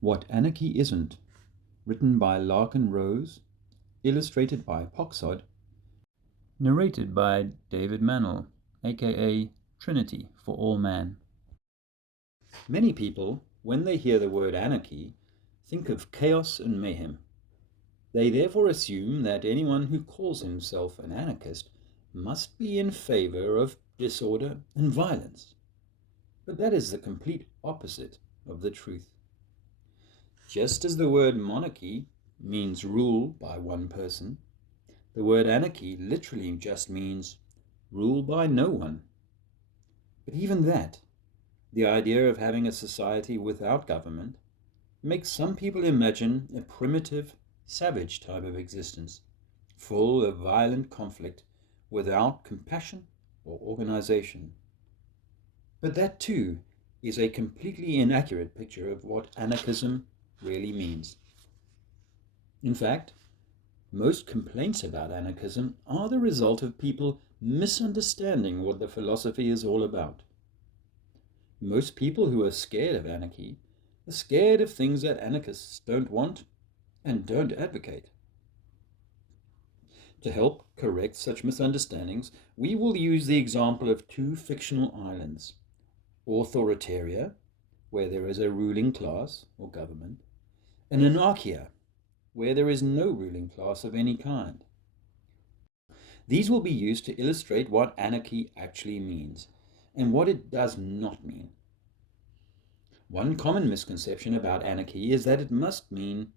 What Anarchy Isn't, written by Larken Rose, illustrated by Poxod, narrated by David Mannell, aka Trinity for All Man. Many people, when they hear the word anarchy, think of chaos and mayhem. They therefore assume that anyone who calls himself an anarchist must be in favor of disorder and violence. But that is the complete opposite of the truth. Just as the word monarchy means rule by one person, the word anarchy literally just means rule by no one. But even that, the idea of having a society without government, makes some people imagine a primitive, savage type of existence, full of violent conflict, without compassion or organization. But that too is a completely inaccurate picture of what anarchism really means. In fact, most complaints about anarchism are the result of people misunderstanding what the philosophy is all about. Most people who are scared of anarchy are scared of things that anarchists don't want and don't advocate. To help correct such misunderstandings, we will use the example of two fictional islands, Authoritaria, where there is a ruling class or government, and Anarchia, where there is no ruling class of any kind. These will be used to illustrate what anarchy actually means and what it does not mean. One common misconception about anarchy is that it must mean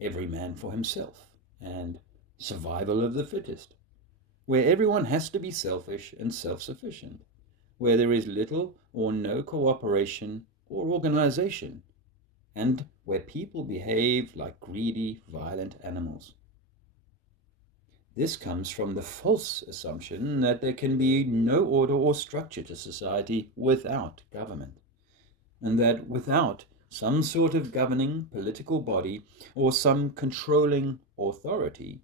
every man for himself and survival of the fittest, where everyone has to be selfish and self-sufficient, where there is little or no cooperation or organization, and where people behave like greedy, violent animals. This comes from the false assumption that there can be no order or structure to society without government, and that without some sort of governing political body or some controlling authority,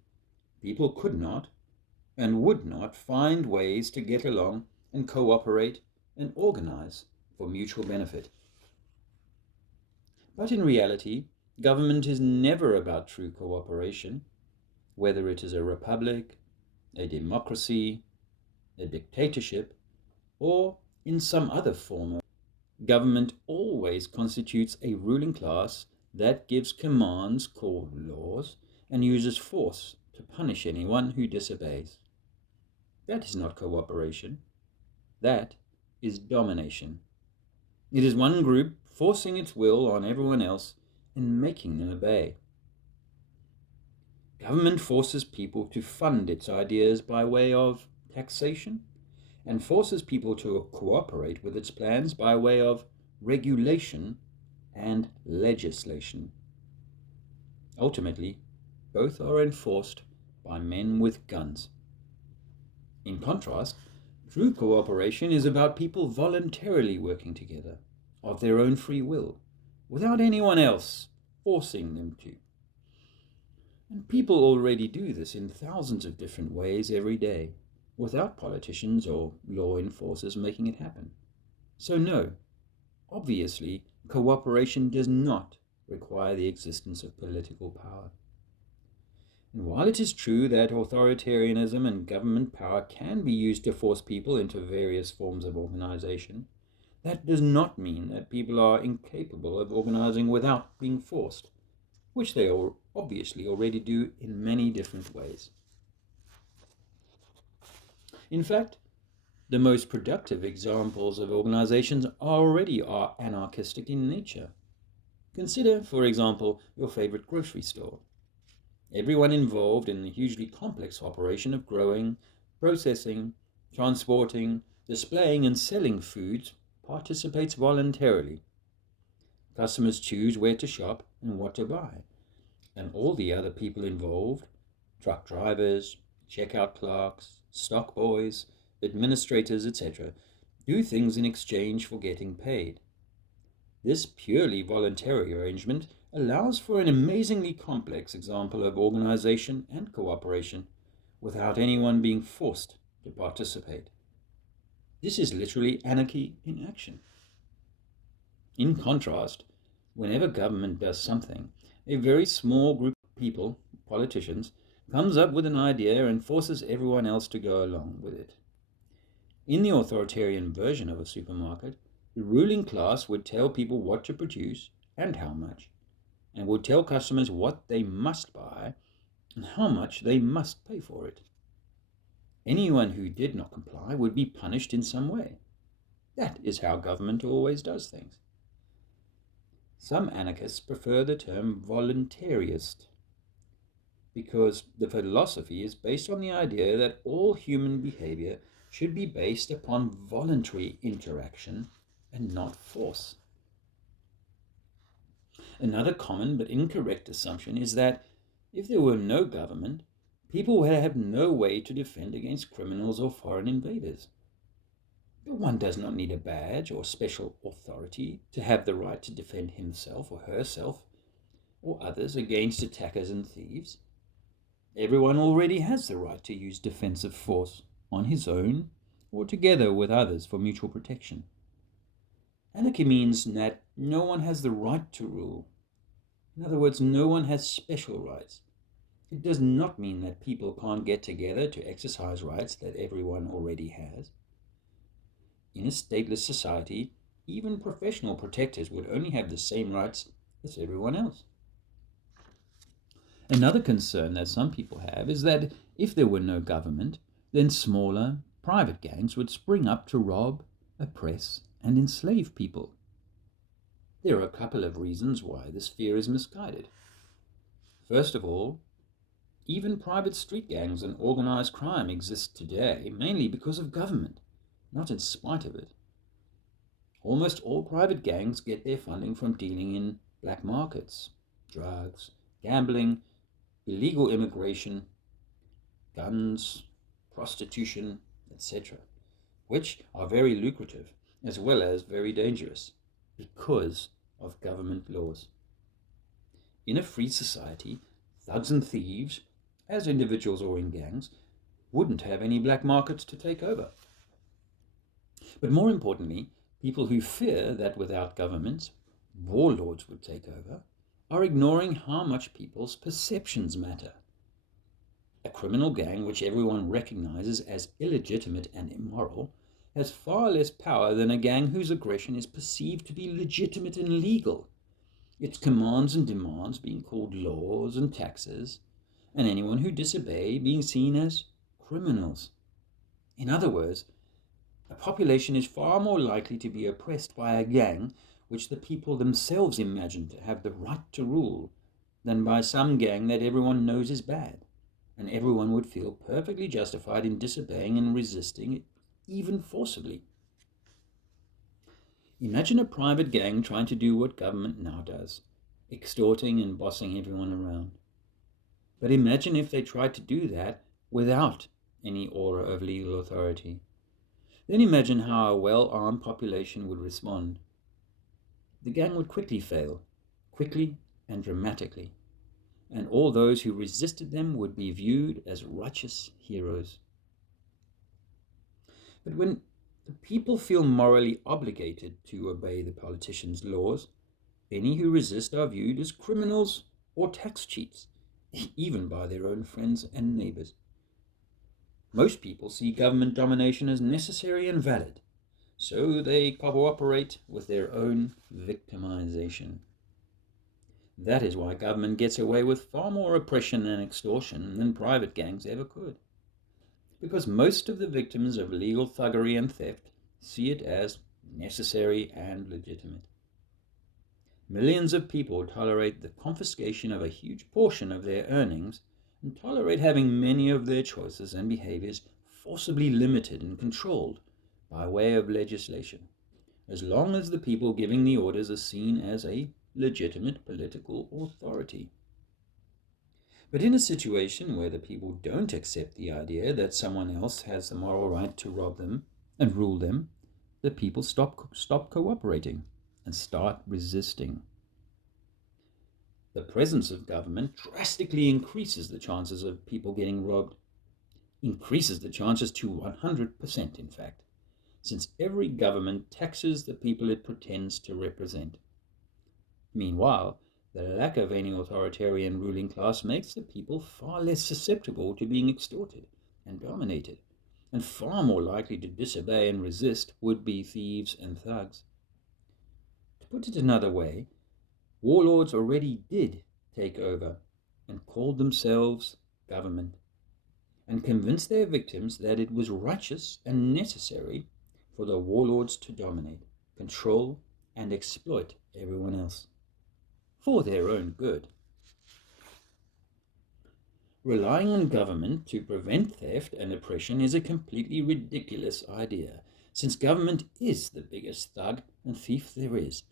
people could not and would not find ways to get along and cooperate and organize for mutual benefit. But in reality, government is never about true cooperation, whether it is a republic, a democracy, a dictatorship, or in some other form. Government always constitutes a ruling class that gives commands called laws and uses force to punish anyone who disobeys. That is not cooperation. That is domination. It is one group forcing its will on everyone else and making them obey. Government forces people to fund its ideas by way of taxation and forces people to cooperate with its plans by way of regulation and legislation. Ultimately, both are enforced by men with guns. In contrast, true cooperation is about people voluntarily working together, of their own free will, without anyone else forcing them to. And people already do this in thousands of different ways every day, without politicians or law enforcers making it happen. So no, obviously, cooperation does not require the existence of political power. And while it is true that authoritarianism and government power can be used to force people into various forms of organization, that does not mean that people are incapable of organizing without being forced, which they obviously already do in many different ways. In fact, the most productive examples of organizations already are anarchistic in nature. Consider, for example, your favorite grocery store. Everyone involved in the hugely complex operation of growing, processing, transporting, displaying, and selling foods participates voluntarily. Customers choose where to shop and what to buy, and all the other people involved, truck drivers, checkout clerks, stock boys, administrators, etc., do things in exchange for getting paid. This purely voluntary arrangement allows for an amazingly complex example of organization and cooperation without anyone being forced to participate. This is literally anarchy in action. In contrast, Whenever government does something, a very small group of people, politicians, comes up with an idea and forces everyone else to go along with it. In the authoritarian version of a supermarket, the ruling class would tell people what to produce and how much, and would tell customers what they must buy and how much they must pay for it. Anyone who did not comply would be punished in some way. That is how government always does things. Some anarchists prefer the term voluntarist because the philosophy is based on the idea that all human behavior should be based upon voluntary interaction and not force. Another common but incorrect assumption is that if there were no government, people would have no way to defend against criminals or foreign invaders. But one does not need a badge or special authority to have the right to defend himself or herself or others against attackers and thieves. Everyone already has the right to use defensive force on his own or together with others for mutual protection. Anarchy means that no one has the right to rule. In other words, no one has special rights. It does not mean that people can't get together to exercise rights that everyone already has. In a stateless society, even professional protectors would only have the same rights as everyone else. Another concern that some people have is that if there were no government, then smaller, private gangs would spring up to rob, oppress, and enslave people. There are a couple of reasons why this fear is misguided. First of all, even private street gangs and organized crime exist today mainly because of government, not in spite of it. Almost all private gangs get their funding from dealing in black markets, drugs, gambling, illegal immigration, guns, prostitution, etc., which are very lucrative as well as very dangerous because of government laws. In a free society, thugs and thieves, as individuals or in gangs, wouldn't have any black markets to take over. But more importantly, people who fear that without governments, warlords would take over, are ignoring how much people's perceptions matter. A criminal gang which everyone recognizes as illegitimate and immoral has far less power than a gang whose aggression is perceived to be legitimate and legal, its commands and demands being called laws and taxes, and anyone who disobey being seen as criminals. In other words, a population is far more likely to be oppressed by a gang which the people themselves imagine to have the right to rule than by some gang that everyone knows is bad, and everyone would feel perfectly justified in disobeying and resisting it, even forcibly. Imagine a private gang trying to do what government now does, extorting and bossing everyone around. But imagine if they tried to do that without any aura of legal authority. Then imagine how a well-armed population would respond. The gang would quickly fail, quickly and dramatically, and all those who resisted them would be viewed as righteous heroes. But when the people feel morally obligated to obey the politicians' laws, any who resist are viewed as criminals or tax cheats, even by their own friends and neighbors. Most people see government domination as necessary and valid, so they cooperate with their own victimization. That is why government gets away with far more oppression and extortion than private gangs ever could. Because most of the victims of legal thuggery and theft see it as necessary and legitimate. Millions of people tolerate the confiscation of a huge portion of their earnings and tolerate having many of their choices and behaviors forcibly limited and controlled by way of legislation, as long as the people giving the orders are seen as a legitimate political authority. But in a situation where the people don't accept the idea that someone else has the moral right to rob them and rule them, the people stop cooperating and start resisting. The presence of government drastically increases the chances of people getting robbed, increases the chances to 100% in fact, since every government taxes the people it pretends to represent. Meanwhile, the lack of any authoritarian ruling class makes the people far less susceptible to being extorted and dominated, and far more likely to disobey and resist would-be thieves and thugs. To put it another way, warlords already did take over and called themselves government, and convinced their victims that it was righteous and necessary for the warlords to dominate, control, and exploit everyone else, for their own good. Relying on government to prevent theft and oppression is a completely ridiculous idea, since government is the biggest thug and thief there is,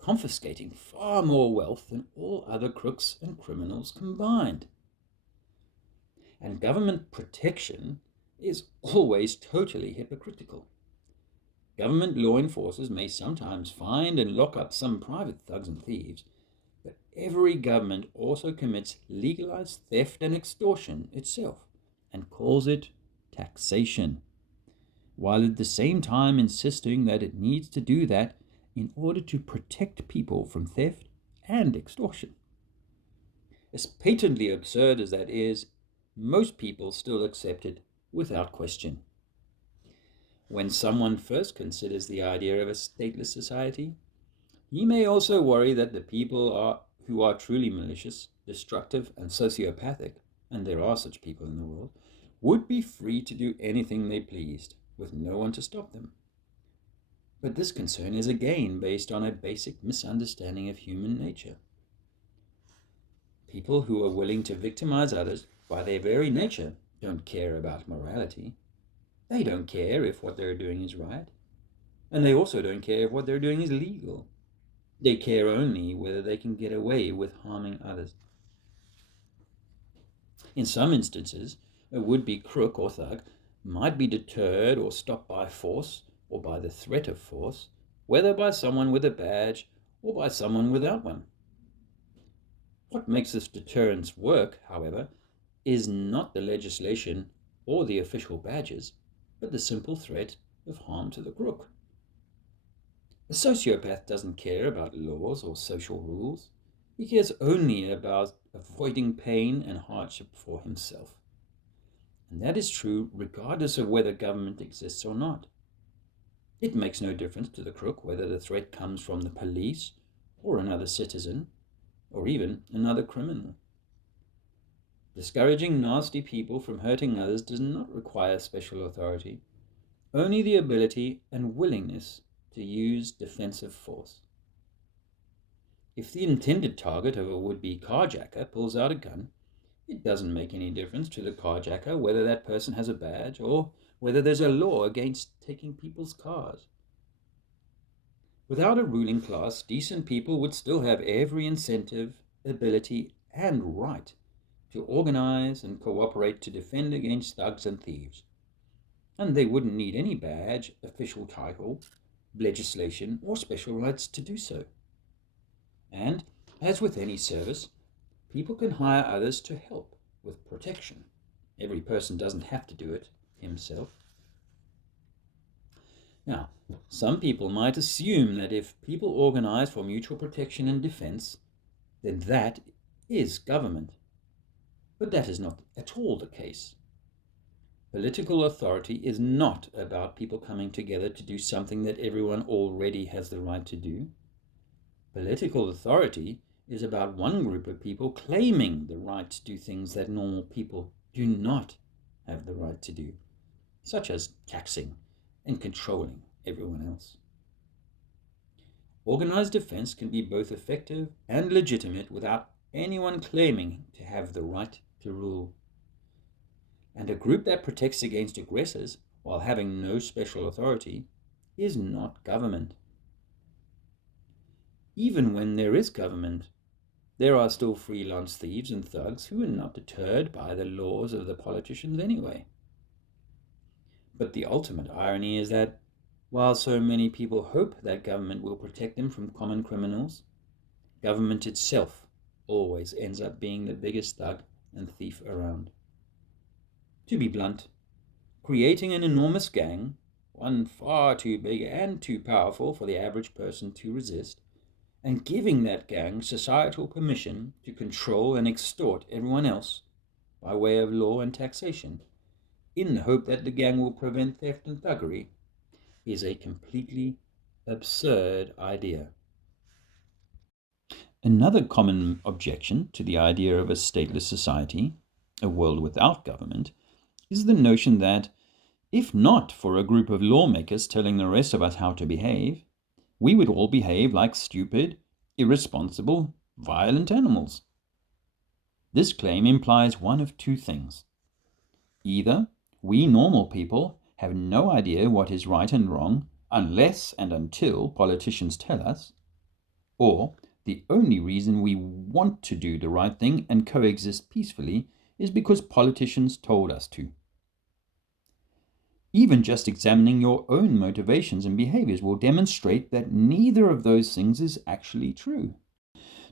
confiscating far more wealth than all other crooks and criminals combined. And government protection is always totally hypocritical. Government law enforcers may sometimes find and lock up some private thugs and thieves, but every government also commits legalized theft and extortion itself and calls it taxation, while at the same time insisting that it needs to do that in order to protect people from theft and extortion. As patently absurd as that is, most people still accept it without question. When someone first considers the idea of a stateless society, he may also worry that the people who are truly malicious, destructive, and sociopathic, and there are such people in the world, would be free to do anything they pleased, with no one to stop them. But this concern is again based on a basic misunderstanding of human nature. People who are willing to victimize others by their very nature don't care about morality. They don't care if what they're doing is right, and they also don't care if what they're doing is legal. They care only whether they can get away with harming others. In some instances, a would-be crook or thug might be deterred or stopped by force or by the threat of force, whether by someone with a badge or by someone without one. What makes this deterrence work, however, is not the legislation or the official badges, but the simple threat of harm to the crook. A sociopath doesn't care about laws or social rules. He cares only about avoiding pain and hardship for himself. And that is true regardless of whether government exists or not. It makes no difference to the crook whether the threat comes from the police or another citizen or even another criminal. Discouraging nasty people from hurting others does not require special authority, only the ability and willingness to use defensive force. If the intended target of a would-be carjacker pulls out a gun, it doesn't make any difference to the carjacker whether that person has a badge or whether there's a law against taking people's cars. Without a ruling class, decent people would still have every incentive, ability, and right to organize and cooperate to defend against thugs and thieves. And they wouldn't need any badge, official title, legislation, or special rights to do so. And, as with any service, people can hire others to help with protection. Every person doesn't have to do it himself. Now, some people might assume that if people organize for mutual protection and defense, then that is government. But that is not at all the case. Political authority is not about people coming together to do something that everyone already has the right to do. Political authority is about one group of people claiming the right to do things that normal people do not have the right to do, such as taxing and controlling everyone else. Organized defense can be both effective and legitimate without anyone claiming to have the right to rule. And a group that protects against aggressors while having no special authority is not government. Even when there is government, there are still freelance thieves and thugs who are not deterred by the laws of the politicians anyway. But the ultimate irony is that while so many people hope that government will protect them from common criminals, government itself always ends up being the biggest thug and thief around. To be blunt, creating an enormous gang, one far too big and too powerful for the average person to resist, and giving that gang societal permission to control and extort everyone else by way of law and taxation, in the hope that the gang will prevent theft and thuggery, is a completely absurd idea. Another common objection to the idea of a stateless society, a world without government, is the notion that, if not for a group of lawmakers telling the rest of us how to behave, we would all behave like stupid, irresponsible, violent animals. This claim implies one of two things. Either we normal people have no idea what is right and wrong unless and until politicians tell us, or the only reason we want to do the right thing and coexist peacefully is because politicians told us to. Even just examining your own motivations and behaviors will demonstrate that neither of those things is actually true.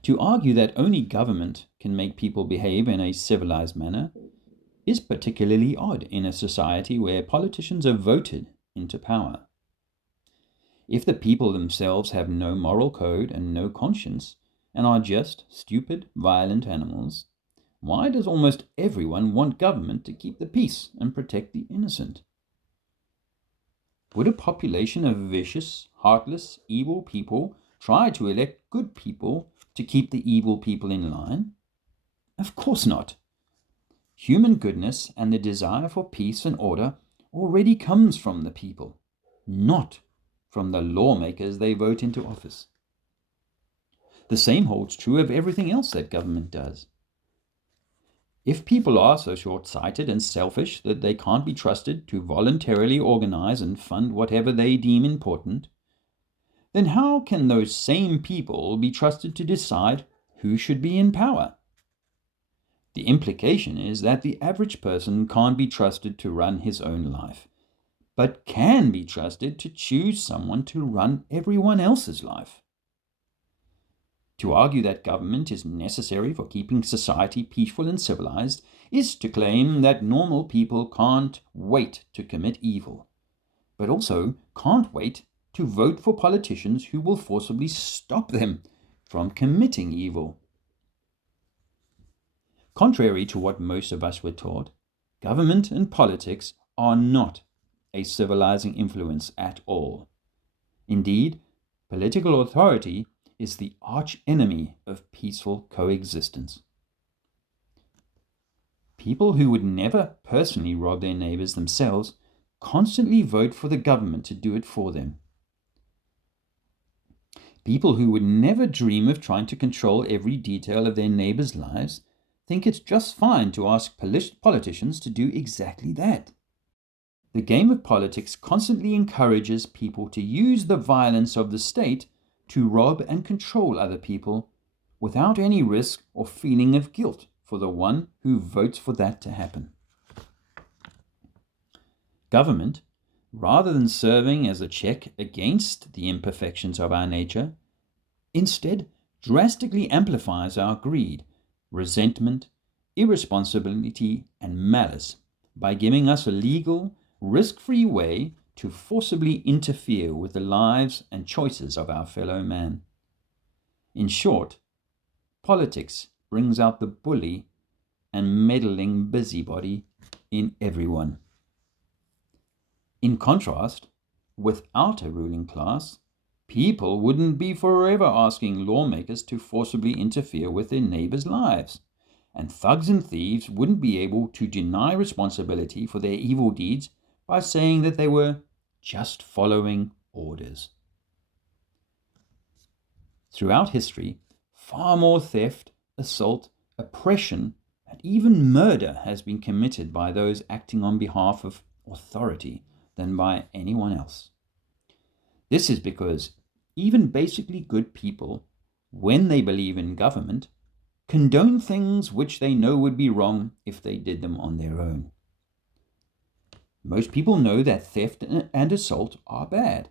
To argue that only government can make people behave in a civilized manner is particularly odd in a society where politicians are voted into power. If the people themselves have no moral code and no conscience, and are just stupid, violent animals, why does almost everyone want government to keep the peace and protect the innocent? Would a population of vicious, heartless, evil people try to elect good people to keep the evil people in line? Of course not. Human goodness and the desire for peace and order already comes from the people, not from the lawmakers they vote into office. The same holds true of everything else that government does. If people are so short-sighted and selfish that they can't be trusted to voluntarily organize and fund whatever they deem important, then how can those same people be trusted to decide who should be in power? The implication is that the average person can't be trusted to run his own life, but can be trusted to choose someone to run everyone else's life. To argue that government is necessary for keeping society peaceful and civilized is to claim that normal people can't wait to commit evil, but also can't wait to vote for politicians who will forcibly stop them from committing evil. Contrary to what most of us were taught, government and politics are not a civilizing influence at all. Indeed, political authority is the arch-enemy of peaceful coexistence. People who would never personally rob their neighbors themselves constantly vote for the government to do it for them. People who would never dream of trying to control every detail of their neighbors' lives think it's just fine to ask politicians to do exactly that. The game of politics constantly encourages people to use the violence of the state to rob and control other people without any risk or feeling of guilt for the one who votes for that to happen. Government, rather than serving as a check against the imperfections of our nature, instead drastically amplifies our greed, resentment, irresponsibility, and malice by giving us a legal, risk-free way to forcibly interfere with the lives and choices of our fellow man. In short, politics brings out the bully and meddling busybody in everyone. In contrast, without a ruling class, people wouldn't be forever asking lawmakers to forcibly interfere with their neighbors' lives, and thugs and thieves wouldn't be able to deny responsibility for their evil deeds by saying that they were just following orders. Throughout history, far more theft, assault, oppression, and even murder has been committed by those acting on behalf of authority than by anyone else. This is because even basically good people, when they believe in government, condone things which they know would be wrong if they did them on their own. Most people know that theft and assault are bad,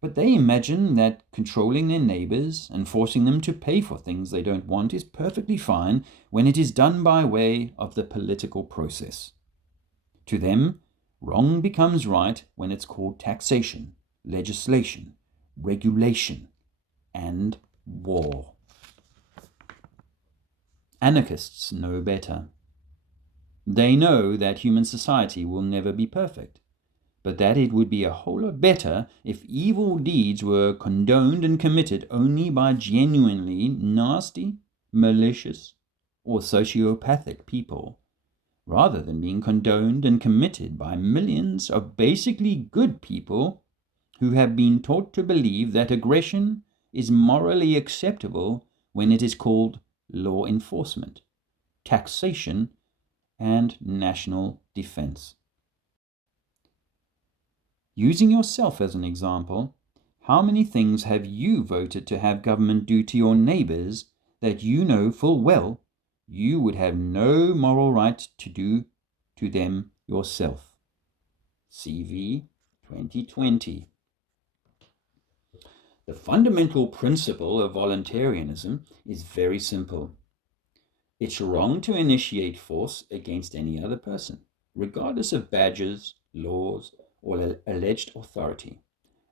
but they imagine that controlling their neighbors and forcing them to pay for things they don't want is perfectly fine when it is done by way of the political process. To them, wrong becomes right when it's called taxation, legislation, regulation, and war. Anarchists know better. They know that human society will never be perfect, but that it would be a whole lot better if evil deeds were condoned and committed only by genuinely nasty, malicious, or sociopathic people, rather than being condoned and committed by millions of basically good people who have been taught to believe that aggression is morally acceptable when it is called law enforcement, taxation, and national defense. Using yourself as an example, how many things have you voted to have government do to your neighbors that you know full well you would have no moral right to do to them yourself? CV 2020. The fundamental principle of voluntarism is very simple. It's wrong to initiate force against any other person, regardless of badges, laws, or alleged authority.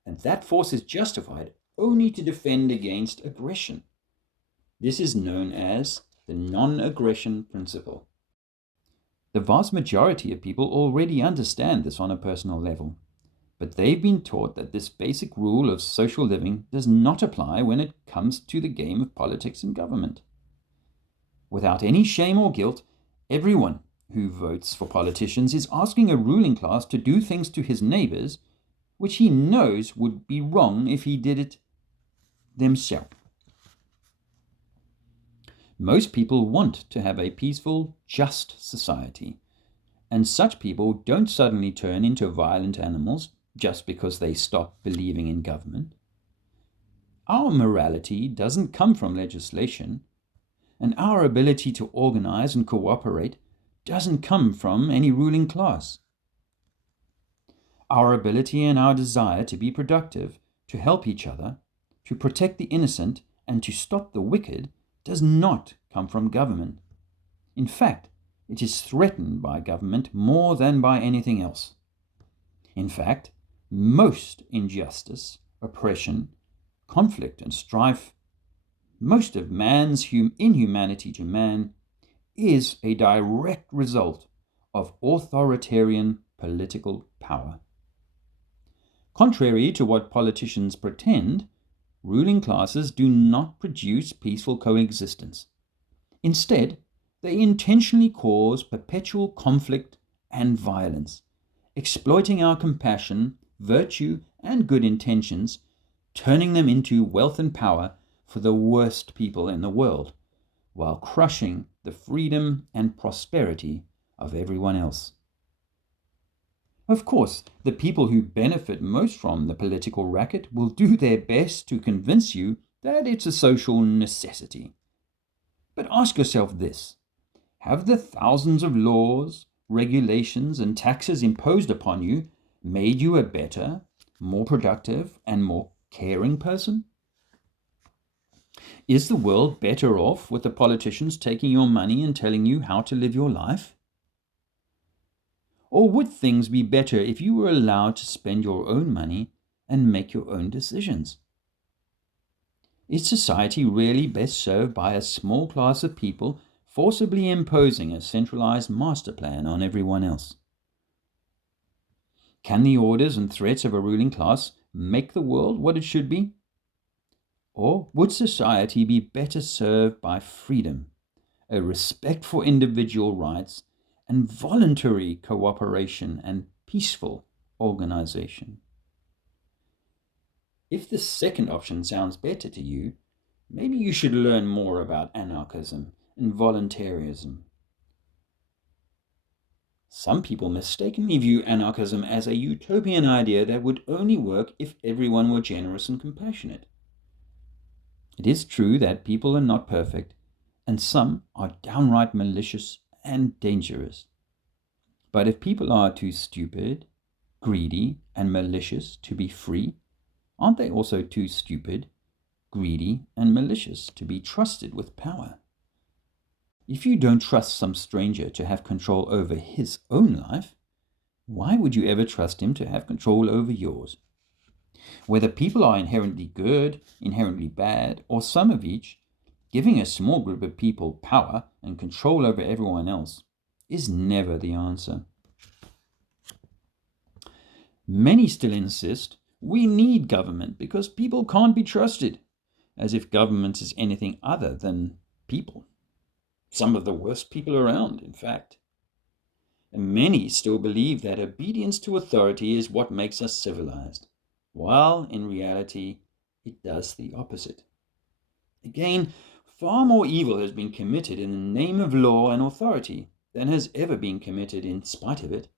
And that force is justified only to defend against aggression. This is known as the non-aggression principle. The vast majority of people already understand this on a personal level, but they've been taught that this basic rule of social living does not apply when it comes to the game of politics and government. Without any shame or guilt, everyone who votes for politicians is asking a ruling class to do things to his neighbors which he knows would be wrong if he did it themselves. Most people want to have a peaceful, just society, and such people don't suddenly turn into violent animals just because they stop believing in government. Our morality doesn't come from legislation, and our ability to organize and cooperate doesn't come from any ruling class. Our ability and our desire to be productive, to help each other, to protect the innocent, and to stop the wicked does not come from government. In fact, it is threatened by government more than by anything else. In fact, most injustice, oppression, conflict, and strife, most of man's inhumanity to man, is a direct result of authoritarian political power. Contrary to what politicians pretend, ruling classes do not produce peaceful coexistence. Instead, they intentionally cause perpetual conflict and violence, exploiting our compassion, virtue, and good intentions, turning them into wealth and power for the worst people in the world, while crushing the freedom and prosperity of everyone else. Of course, the people who benefit most from the political racket will do their best to convince you that it's a social necessity. But ask yourself this: have the thousands of laws, regulations, and taxes imposed upon you made you a better, more productive, and more caring person? Is the world better off with the politicians taking your money and telling you how to live your life? Or would things be better if you were allowed to spend your own money and make your own decisions? Is society really best served by a small class of people forcibly imposing a centralized master plan on everyone else? Can the orders and threats of a ruling class make the world what it should be? Or would society be better served by freedom, a respect for individual rights, and voluntary cooperation and peaceful organization? If the second option sounds better to you, maybe you should learn more about anarchism and voluntarism. Some people mistakenly view anarchism as a utopian idea that would only work if everyone were generous and compassionate. It is true that people are not perfect, and some are downright malicious and dangerous. But if people are too stupid, greedy, and malicious to be free, aren't they also too stupid, greedy, and malicious to be trusted with power? If you don't trust some stranger to have control over his own life, why would you ever trust him to have control over yours? Whether people are inherently good, inherently bad, or some of each, giving a small group of people power and control over everyone else is never the answer. Many still insist we need government because people can't be trusted, as if government is anything other than people. Some of the worst people around, in fact. And many still believe that obedience to authority is what makes us civilized, while in reality it does the opposite. Again, far more evil has been committed in the name of law and authority than has ever been committed in spite of it.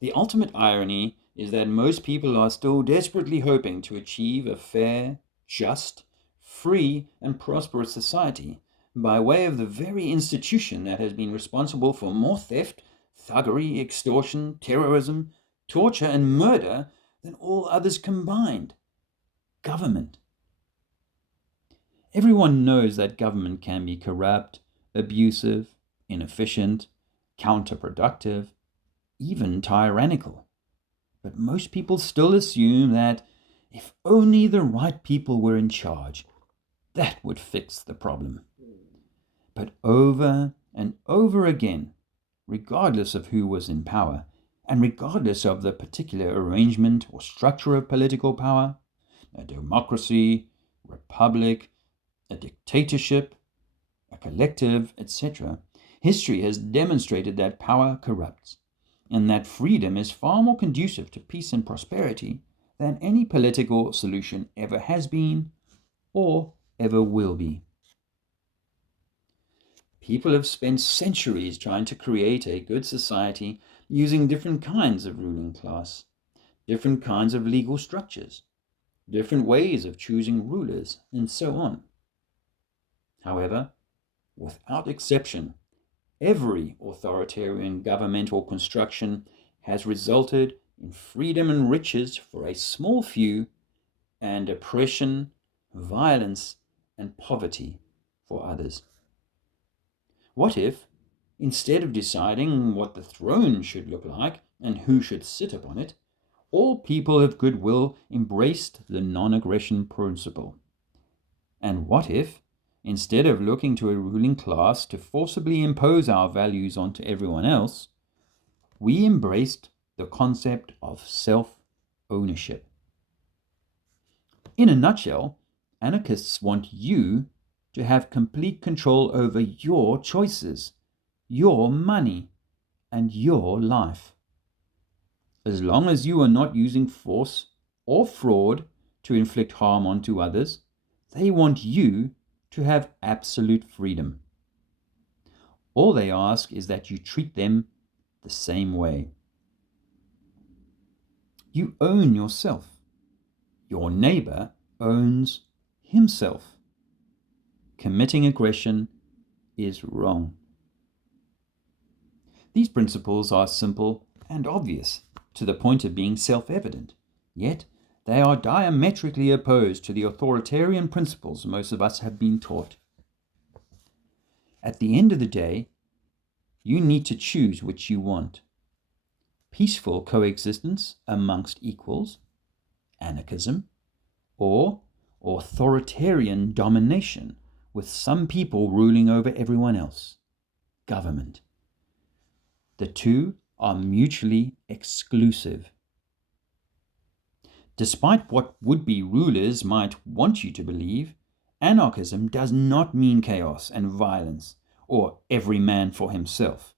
The ultimate irony is that most people are still desperately hoping to achieve a fair, just, free, and prosperous society by way of the very institution that has been responsible for more theft, thuggery, extortion, terrorism, torture, and murder than all others combined: government. Everyone knows that government can be corrupt, abusive, inefficient, counterproductive, even tyrannical. But most people still assume that if only the right people were in charge, that would fix the problem. But over and over again, regardless of who was in power, and regardless of the particular arrangement or structure of political power, a democracy, republic, a dictatorship, a collective, etc., history has demonstrated that power corrupts, and that freedom is far more conducive to peace and prosperity than any political solution ever has been or ever will be. People have spent centuries trying to create a good society using different kinds of ruling class, different kinds of legal structures, different ways of choosing rulers, and so on. However, without exception, every authoritarian governmental construction has resulted in freedom and riches for a small few and oppression, violence, and poverty for others. What if, instead of deciding what the throne should look like and who should sit upon it, all people of goodwill embraced the non-aggression principle? And what if, instead of looking to a ruling class to forcibly impose our values onto everyone else, we embraced the concept of self-ownership? In a nutshell, anarchists want you to have complete control over your choices, your money, and your life. As long as you are not using force or fraud to inflict harm onto others, they want you to have absolute freedom. All they ask is that you treat them the same way. You own yourself. Your neighbor owns himself. Committing aggression is wrong. These principles are simple and obvious, to the point of being self-evident, yet they are diametrically opposed to the authoritarian principles most of us have been taught. At the end of the day, you need to choose which you want: peaceful coexistence amongst equals, anarchism, or authoritarian domination with some people ruling over everyone else, government. The two are mutually exclusive. Despite what would-be rulers might want you to believe, anarchism does not mean chaos and violence, or every man for himself.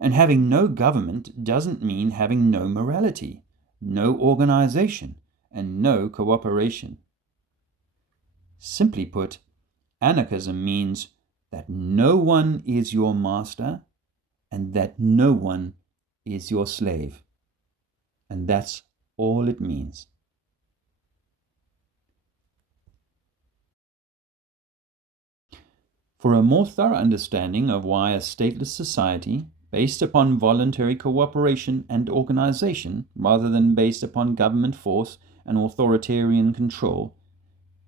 And having no government doesn't mean having no morality, no organization, and no cooperation. Simply put, anarchism means that no one is your master and that no one is your slave. And that's all it means. For a more thorough understanding of why a stateless society, based upon voluntary cooperation and organization rather than based upon government force and authoritarian control,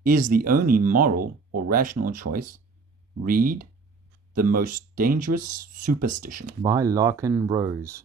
is the only moral or rational choice, read The Most Dangerous Superstition by Larken Rose.